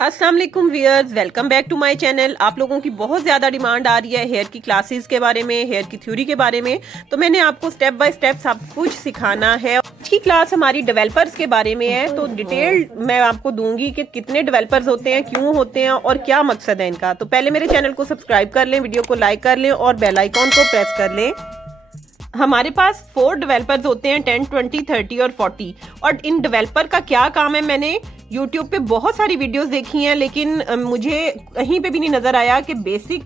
अस्सलाम वालेकुम viewers, welcome back to my channel. आप लोगों की बहुत ज़्यादा डिमांड आ रही है हेयर की क्लासेस के बारे में, हेयर की थ्योरी के बारे में। तो मैंने आपको स्टेप बाय स्टेप सब कुछ सिखाना है। आज की क्लास हमारी डेवलपर्स के बारे में है, तो डिटेल मैं आपको दूंगी कि कितने डेवलपर्स होते हैं, क्यों होते हैं और क्या मकसद है इनका। तो पहले मेरे चैनल को सब्सक्राइब कर लें, वीडियो को लाइक कर लें और बेल आइकॉन को प्रेस कर लें। हमारे पास 4 डेवलपर्स होते हैं, 10, 20, 30 और 40। और इन डेवलपर का क्या काम है, मैंने यूट्यूब पे बहुत सारी वीडियोस देखी हैं, लेकिन मुझे कहीं पे भी नहीं नजर आया कि बेसिक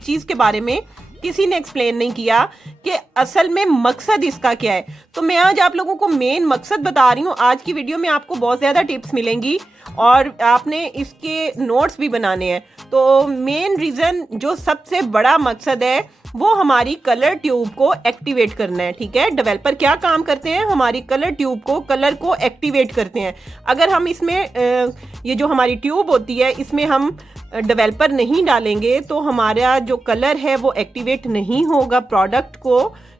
चीज के बारे में किसी ने एक्सप्लेन नहीं किया कि असल में मकसद इसका क्या है। तो मैं आज आप लोगों को मेन मकसद बता रही हूँ। आज की वीडियो में आपको बहुत ज़्यादा टिप्स मिलेंगी और आपने इसके नोट्स भी बनाने हैं। तो मेन रीज़न, जो सबसे बड़ा मकसद है, वो हमारी कलर ट्यूब को एक्टिवेट करना है। ठीक है, डेवलपर क्या काम करते हैं, हमारी कलर ट्यूब को, कलर को एक्टिवेट करते हैं। अगर हम इसमें ये जो हमारी ट्यूब होती है, इसमें हम डेवलपर नहीं डालेंगे तो हमारा जो कलर है वो एक्टिवेट नहीं होगा। प्रोडक्ट को,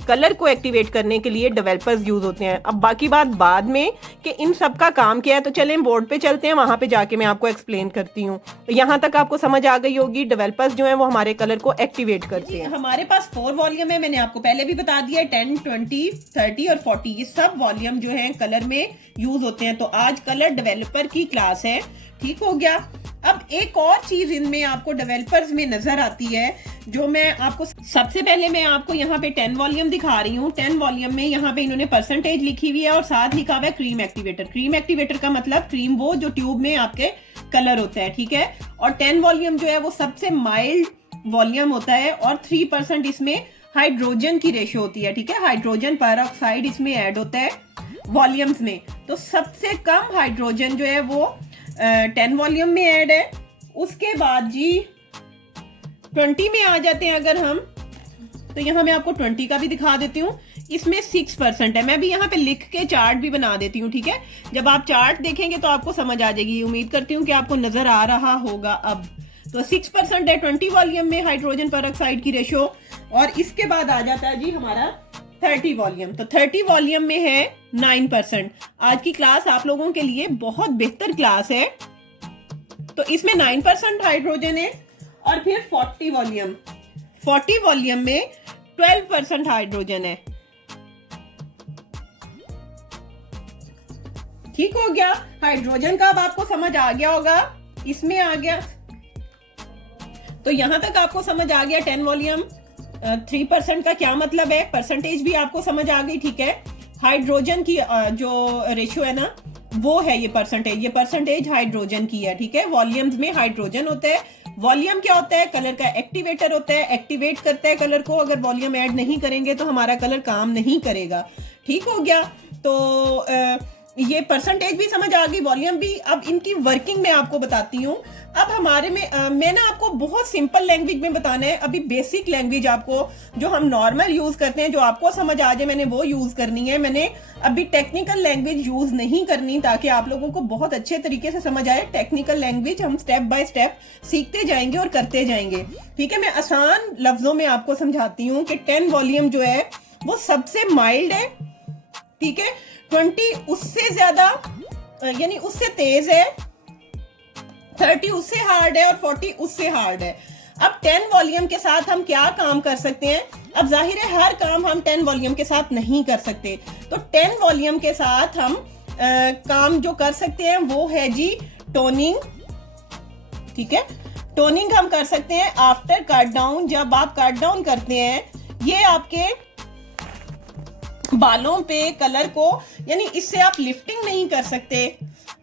कलर को एक्टिवेट करने के लिए डेवलपर्स यूज होते हैं। अब बाकी बात बाद में कि इन सब का काम क्या है, तो चलें बोर्ड पे चलते हैं, वहां पे जाके मैं आपको एक्सप्लेन करती हूँ। यहाँ तक आपको समझ आ गई होगी, डेवलपर्स जो है वो हमारे कलर को एक्टिवेट करते हैं। हमारे पास 4 वॉल्यूम है, मैंने आपको पहले भी बता दिया, 10, 20, 30 और 40। ये सब वॉल्यूम जो है कलर में यूज होते हैं। तो आज कलर डेवलपर की क्लास है, ठीक हो गया। अब एक और चीज इनमें आपको डेवलपर्स में नजर आती है, जो मैं आपको सबसे पहले मैं आपको यहाँ पे 10 वॉल्यूम दिखा रही हूँ। 10 वॉल्यूम में यहाँ पे इन्होंने परसेंटेज लिखी हुई है और साथ लिखा हुआ है क्रीम एक्टिवेटर। क्रीम एक्टिवेटर का मतलब क्रीम वो जो ट्यूब में आपके कलर होता है, ठीक है। और 10 वॉल्यूम जो है वो सबसे माइल्ड वॉल्यूम होता है और 3% इसमें हाइड्रोजन की रेशियो होती है, ठीक है। हाइड्रोजन पेरोक्साइड इसमें ऐड होता है वॉल्यूम्स में। तो सबसे कम हाइड्रोजन जो है वो 10 वॉल्यूम में ऐड है। उसके बाद जी 20 में आ जाते हैं अगर हम, तो यहाँ मैं आपको 20 का भी दिखा देती हूँ। इसमें 6% है। मैं भी यहाँ पे लिख के चार्ट भी बना देती हूँ, ठीक है। जब आप चार्ट देखेंगे तो आपको समझ आ जाएगी। उम्मीद करती हूँ कि आपको नजर आ रहा होगा अब। तो 6% है 20 वॉल्यूम में हाइड्रोजन पेरोक्साइड की रेशो। और इसके बाद आ जाता है जी हमारा 30 वॉल्यूम। तो 30 वॉल्यूम में है 9%। आज की क्लास आप लोगों के लिए बहुत बेहतर क्लास है। तो इसमें 9% हाइड्रोजन है। और फिर 40 वॉल्यूम में 12% हाइड्रोजन है, ठीक हो गया। हाइड्रोजन का अब आपको समझ आ गया होगा, इसमें आ गया। तो यहां तक आपको समझ आ गया 10 वॉल्यूम 3% का क्या मतलब है, परसेंटेज भी आपको समझ आ गई, ठीक है। हाइड्रोजन की जो रेशियो है ना, वो है ये परसेंटेज हाइड्रोजन की है, ठीक है। वॉल्यूम्स में हाइड्रोजन होता है। वॉल्यूम क्या होता है, कलर का एक्टिवेटर होता है, एक्टिवेट करता है कलर को। अगर वॉल्यूम ऐड नहीं करेंगे तो हमारा कलर काम नहीं करेगा, ठीक हो गया। तो ये परसेंटेज भी समझ आ गई, वॉल्यूम भी। अब इनकी वर्किंग मैं आपको बताती हूँ। अब हमारे में मैं ना आपको बहुत सिंपल लैंग्वेज में बताना है। अभी बेसिक लैंग्वेज आपको जो हम नॉर्मल यूज करते हैं, जो आपको समझ आ जाए, मैंने वो यूज करनी है। मैंने अभी टेक्निकल लैंग्वेज यूज नहीं करनी, ताकि आप लोगों को बहुत अच्छे तरीके से समझ आए। टेक्निकल लैंग्वेज हम स्टेप बाय स्टेप सीखते जाएंगे और करते जाएंगे, ठीक है। मैं आसान लफ्जों में आपको समझाती हूँ कि 10 वॉल्यूम जो है वो सबसे माइल्ड है, ठीक है। 20 उससे ज्यादा यानी उससे तेज है, 30 उससे हार्ड है और 40 उससे हार्ड है। अब 10 वॉल्यूम के साथ हम क्या काम कर सकते हैं। अब जाहिर है हर काम हम 10 वॉल्यूम के साथ नहीं कर सकते। तो 10 वॉल्यूम के साथ हम काम जो कर सकते हैं वो है जी टोनिंग, ठीक है। टोनिंग हम कर सकते हैं आफ्टर कट डाउन। जब आप कट डाउन करते हैं, ये आपके बालों पे कलर को, यानी इससे आप लिफ्टिंग नहीं कर सकते,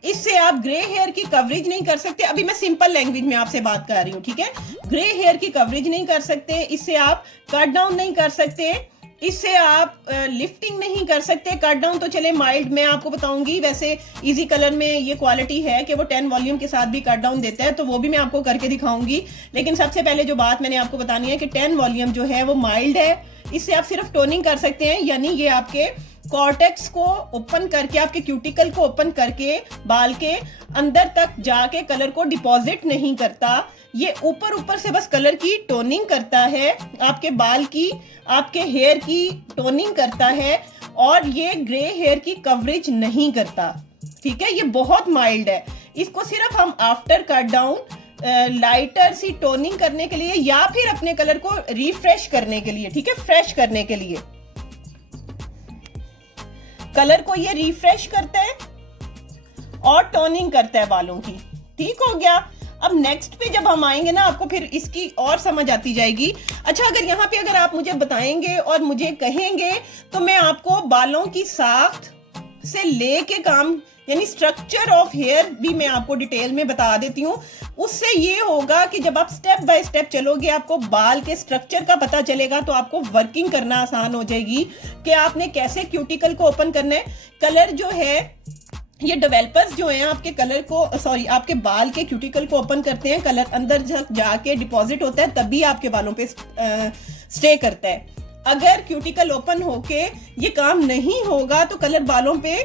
इससे आप ग्रे हेयर की कवरेज नहीं कर सकते। अभी मैं सिंपल लैंग्वेज में आपसे बात कर रही हूँ, ठीक है। ग्रे हेयर की कवरेज नहीं कर सकते, इससे आप कट डाउन नहीं कर सकते, इससे आप लिफ्टिंग नहीं कर सकते। कट डाउन तो चले माइल्ड, मैं आपको बताऊंगी। वैसे इजी कलर में ये क्वालिटी है कि वो 10 वॉल्यूम के साथ भी कट डाउन देता है, तो वो भी मैं आपको करके दिखाऊंगी। लेकिन सबसे पहले जो बात मैंने आपको बतानी है कि 10 वॉल्यूम जो है वो माइल्ड है। इससे आप सिर्फ टोनिंग कर सकते हैं, यानी ये आपके कॉर्टेक्स को ओपन करके, आपके क्यूटिकल को ओपन करके बाल के अंदर तक जाके कलर को डिपॉजिट नहीं करता। ये ऊपर ऊपर से बस कलर की टोनिंग करता है, आपके बाल की, आपके हेयर की टोनिंग करता है, और ये ग्रे हेयर की कवरेज नहीं करता, ठीक है। ये बहुत माइल्ड है। इसको सिर्फ हम आफ्टर कट डाउन लाइटर सी टोनिंग करने के लिए या फिर अपने कलर को रिफ्रेश करने के लिए, ठीक है, फ्रेश करने के लिए कलर को ये रिफ्रेश करता है और टोनिंग करता है बालों की। ठीक हो गया। अब नेक्स्ट पे जब हम आएंगे ना, आपको फिर इसकी और समझ आती जाएगी। अच्छा, अगर यहाँ पे अगर आप मुझे बताएंगे और मुझे कहेंगे तो मैं आपको बालों की साख्त से लेके काम यानी स्ट्रक्चर ऑफ हेयर भी मैं आपको डिटेल में बता देती हूँ। उससे ये होगा कि जब आप स्टेप बाय स्टेप चलोगे, आपको बाल के स्ट्रक्चर का पता चलेगा, तो आपको वर्किंग करना आसान हो जाएगी कि आपने कैसे क्यूटिकल को ओपन करना है। कलर जो है, ये डेवलपर्स जो हैं आपके कलर को आपके बाल के क्यूटिकल को ओपन करते हैं, कलर अंदर जाके डिपॉजिट होता है, तभी आपके बालों पे स्टे करता है। अगर क्यूटिकल ओपन होके ये काम नहीं होगा तो कलर बालों पे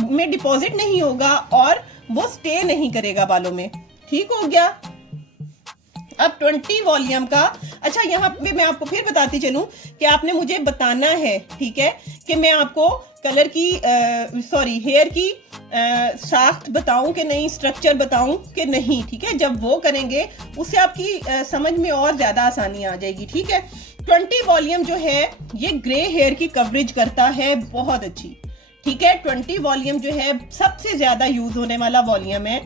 में डिपॉजिट नहीं होगा और वो स्टे नहीं करेगा बालों में। ठीक हो गया। अब 20 वॉल्यूम का, अच्छा यहाँ पे मैं आपको फिर बताती चलूं कि आपने मुझे बताना है, ठीक है, कि मैं आपको कलर की हेयर की साख्त बताऊं कि नहीं, स्ट्रक्चर बताऊं कि नहीं, ठीक है। जब वो करेंगे उससे आपकी समझ में और ज्यादा आसानी आ जाएगी। ठीक है। 20 वॉल्यूम जो है ये ग्रे हेयर की कवरेज करता है बहुत अच्छी। ठीक है। 20 वॉल्यूम जो है सबसे ज्यादा यूज होने वाला वॉल्यूम है।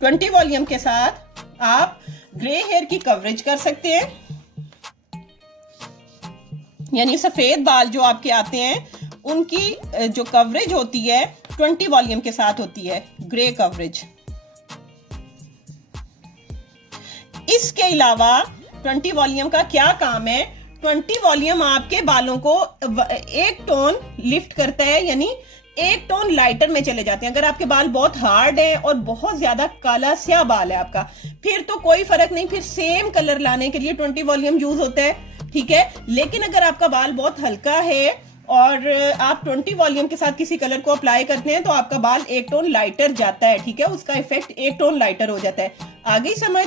20 वॉल्यूम के साथ आप ग्रे हेयर की कवरेज कर सकते हैं, यानी सफेद बाल जो आपके आते हैं उनकी जो कवरेज होती है 20 वॉल्यूम के साथ होती है, ग्रे कवरेज। इसके अलावा 20 वॉल्यूम का क्या काम है? 20 वॉल्यूम आपके बालों को एक टोन लिफ्ट करता है, यानी एक टोन लाइटर में चले जाते हैं। अगर आपके बाल बहुत हार्ड है और बहुत ज्यादा काला स्याह बाल है आपका, फिर तो कोई फर्क नहीं, फिर सेम कलर लाने के लिए 20 वॉल्यूम यूज होता है। ठीक है। लेकिन अगर आपका बाल बहुत हल्का है और आप 20 वॉल्यूम के साथ किसी कलर को अप्लाई करते हैं तो आपका बाल एक टोन लाइटर जाता है। ठीक है। उसका इफेक्ट एक टोन लाइटर हो जाता है। आगे समझ।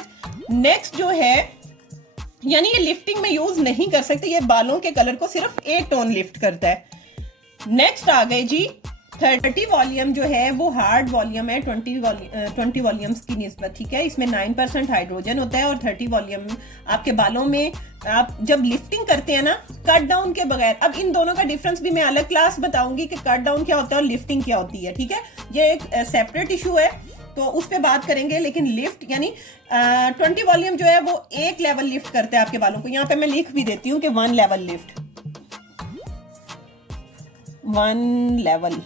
नेक्स्ट जो है, यानी ये लिफ्टिंग में यूज नहीं कर सकते, ये बालों के कलर को सिर्फ एक टोन लिफ्ट करता है। नेक्स्ट आ गए जी 30 वॉल्यूम जो है वो हार्ड वॉल्यूम है 20 वॉल्यूम्स की निस्बत। ठीक है। इसमें 9% हाइड्रोजन होता है और 30 वॉल्यूम आपके बालों में आप जब लिफ्टिंग करते हैं ना, कट डाउन के बगैर। अब इन दोनों का डिफरेंस भी मैं अलग क्लास बताऊंगी कि कट डाउन क्या होता है और लिफ्टिंग क्या होती है। ठीक है। ये एक सेपरेट इशू है तो उस पर बात करेंगे। लेकिन लिफ्ट यानी 20 वॉल्यूम जो है वो एक लेवल लिफ्ट करते हैं आपके बालों को। यहाँ पे मैं लिख भी देती हूँ कि 1 लेवल लिफ्ट, 1 लेवल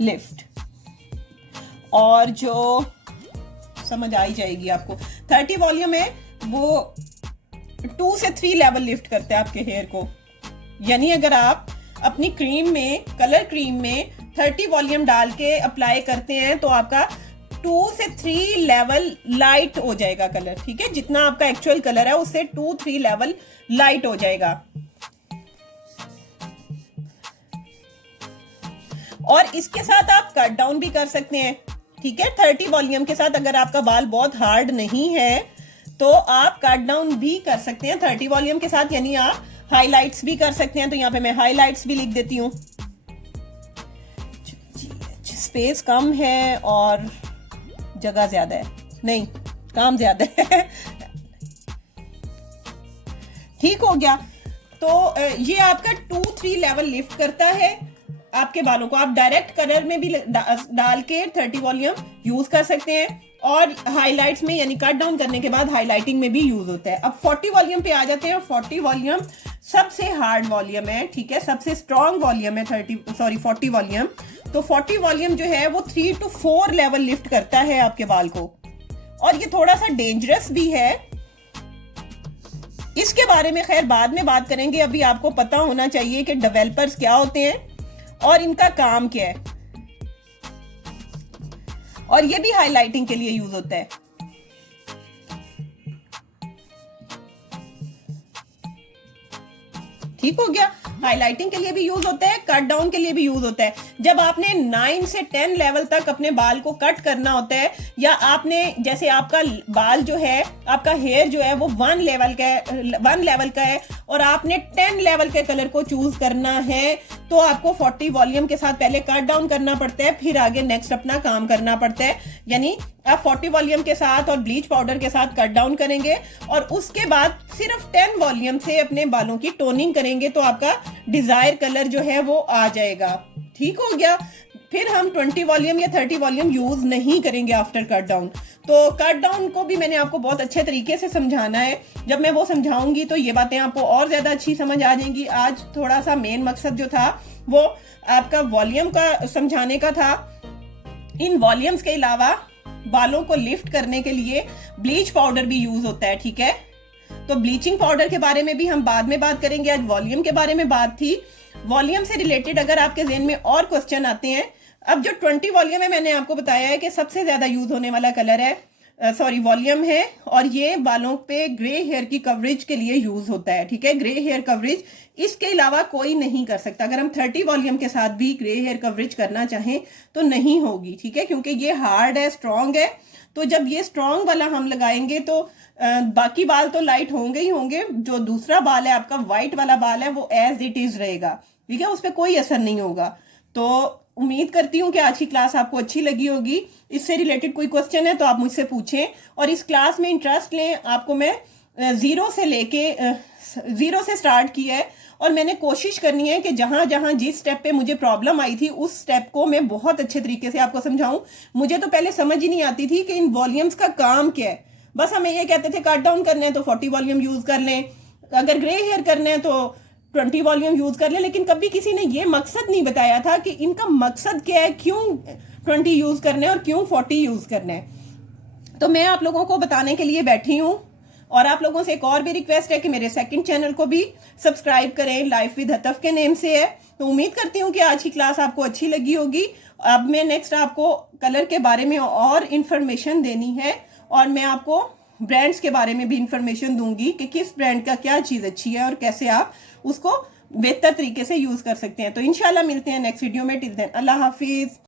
लिफ्ट। और जो समझ आई जाएगी आपको, 30 वॉल्यूम है वो 2 से 3 लेवल लिफ्ट करते हैं आपके हेयर को। यानी अगर आप अपनी क्रीम में, कलर क्रीम में 30 वॉल्यूम डाल के अप्लाई करते हैं तो आपका 2 से 3 लेवल लाइट हो जाएगा कलर। ठीक है। जितना आपका एक्चुअल कलर है उससे 2-3 लेवल लाइट हो जाएगा। और इसके साथ आप कट डाउन भी कर सकते हैं। ठीक है। 30 वॉल्यूम के साथ अगर आपका बाल बहुत हार्ड नहीं है तो आप कट डाउन भी कर सकते हैं 30 वॉल्यूम के साथ, यानी आप हाइलाइट्स भी कर सकते हैं। तो यहाँ पे मैं हाइलाइट्स भी लिख देती हूँ। स्पेस कम है और जगह ज्यादा है, नहीं काम ज्यादा है। ठीक हो गया। तो ये आपका 2-3 लेवल लिफ्ट करता है आपके बालों को। आप डायरेक्ट कलर में भी डाल के 30 वॉल्यूम यूज कर सकते हैं और हाइलाइट्स में, यानी कट डाउन करने के बाद हाइलाइटिंग में भी यूज होता है। अब 40 वॉल्यूम पे आ जाते हैं। 40 वॉल्यूम सबसे हार्ड वॉल्यूम है। ठीक है। सबसे स्ट्रॉन्ग वॉल्यूम है 40 वॉल्यूम। तो 40 वॉल्यूम जो है वो 3 to 4 लेवल लिफ्ट करता है आपके बाल को, और ये थोड़ा सा डेंजरस भी है। इसके बारे में खैर बाद में बात करेंगे। अभी आपको पता होना चाहिए कि डेवलपर्स क्या होते हैं और इनका काम क्या है, और ये भी हाइलाइटिंग के लिए यूज होता है। ठीक हो गया। हाइलाइटिंग के लिए भी यूज होता है, कट डाउन के लिए भी यूज होता है। जब आपने 9 से 10 लेवल तक अपने बाल को कट करना होता है, या आपने जैसे आपका बाल जो है, आपका हेयर जो है वो 1 लेवल का है और आपने 10 लेवल के कलर को चूज करना है, तो आपको 40 वॉल्यूम के साथ पहले कट डाउन करना पड़ता है, फिर आगे नेक्स्ट अपना काम करना पड़ता है। यानी आप 40 वॉल्यूम के साथ और ब्लीच पाउडर के साथ कट डाउन करेंगे और उसके बाद सिर्फ 10 वॉल्यूम से अपने बालों की टोनिंग करेंगे तो आपका डिजायर कलर जो है वो आ जाएगा। ठीक हो गया। फिर हम 20 वॉल्यूम या 30 वॉल्यूम यूज नहीं करेंगे आफ्टर कट डाउन। तो कट डाउन को भी मैंने आपको बहुत अच्छे तरीके से समझाना है। जब मैं वो समझाऊंगी तो ये बातें आपको और ज्यादा अच्छी समझ आ जाएंगी। आज थोड़ा सा मेन मकसद जो था वो आपका वॉल्यूम का समझाने का था। इन वॉल्यूम्स के अलावा बालों को लिफ्ट करने के लिए ब्लीच पाउडर भी यूज होता है। ठीक है, तो ब्लीचिंग पाउडर के बारे में भी हम बाद में बात करेंगे। आज वॉल्यूम के बारे में बात थी। वॉल्यूम से रिलेटेड अगर आपके ज़हन में और क्वेश्चन आते हैं, अब जो 20 वॉल्यूम है मैंने आपको बताया है कि सबसे ज्यादा यूज होने वाला कलर है वॉल्यूम है, और ये बालों पे ग्रे हेयर की कवरेज के लिए यूज होता है। ठीक है, ग्रे हेयर कवरेज इसके अलावा कोई नहीं कर सकता। अगर हम 30 वॉल्यूम के साथ भी ग्रे हेयर कवरेज करना चाहें तो नहीं होगी। ठीक है, क्योंकि ये हार्ड है, स्ट्रॉन्ग है। तो जब ये स्ट्रॉन्ग वाला हम लगाएंगे तो बाकी बाल तो लाइट होंगे ही होंगे, जो दूसरा बाल है आपका व्हाइट वाला बाल है वो एज इट इज रहेगा। ठीक है, उस पर कोई असर नहीं होगा। तो उम्मीद करती हूँ कि आज की क्लास आपको अच्छी लगी होगी। इससे रिलेटेड कोई क्वेश्चन है तो आप मुझसे पूछें, और इस क्लास में इंटरेस्ट लें। आपको मैं जीरो से स्टार्ट किया है, और मैंने कोशिश करनी है कि जहां जहां जिस स्टेप पे मुझे प्रॉब्लम आई थी उस स्टेप को मैं बहुत अच्छे तरीके से आपको समझाऊं। मुझे तो पहले समझ ही नहीं आती थी कि इन वॉल्यूम्स का काम क्या है। बस हमें ये कहते थे कट डाउन करने हैं तो 40 वॉल्यूम यूज कर लें, अगर ग्रे हेयर करने हैं तो 20 वॉल्यूम यूज कर ले। लेकिन कभी किसी ने ये मकसद नहीं बताया था कि इनका मकसद क्या है, क्यों 20 यूज करने हैं और क्यों 40 यूज करने हैं। तो मैं आप लोगों को बताने के लिए बैठी हूं, और आप लोगों से एक और भी रिक्वेस्ट है कि मेरे सेकंड चैनल को भी सब्सक्राइब करें। लाइफ विद हतफ के नेम से है। तो उम्मीद करती हूँ कि आज की क्लास आपको अच्छी लगी होगी। अब मैं नेक्स्ट आपको कलर के बारे में और इंफॉर्मेशन देनी है, और मैं आपको ब्रांड्स के बारे में भी इंफॉर्मेशन दूंगी कि किस ब्रांड का क्या चीज अच्छी है और कैसे आप उसको बेहतर तरीके से यूज कर सकते हैं। तो इंशाल्लाह मिलते हैं नेक्स्ट वीडियो में। टिल देन अल्लाह हाफिज।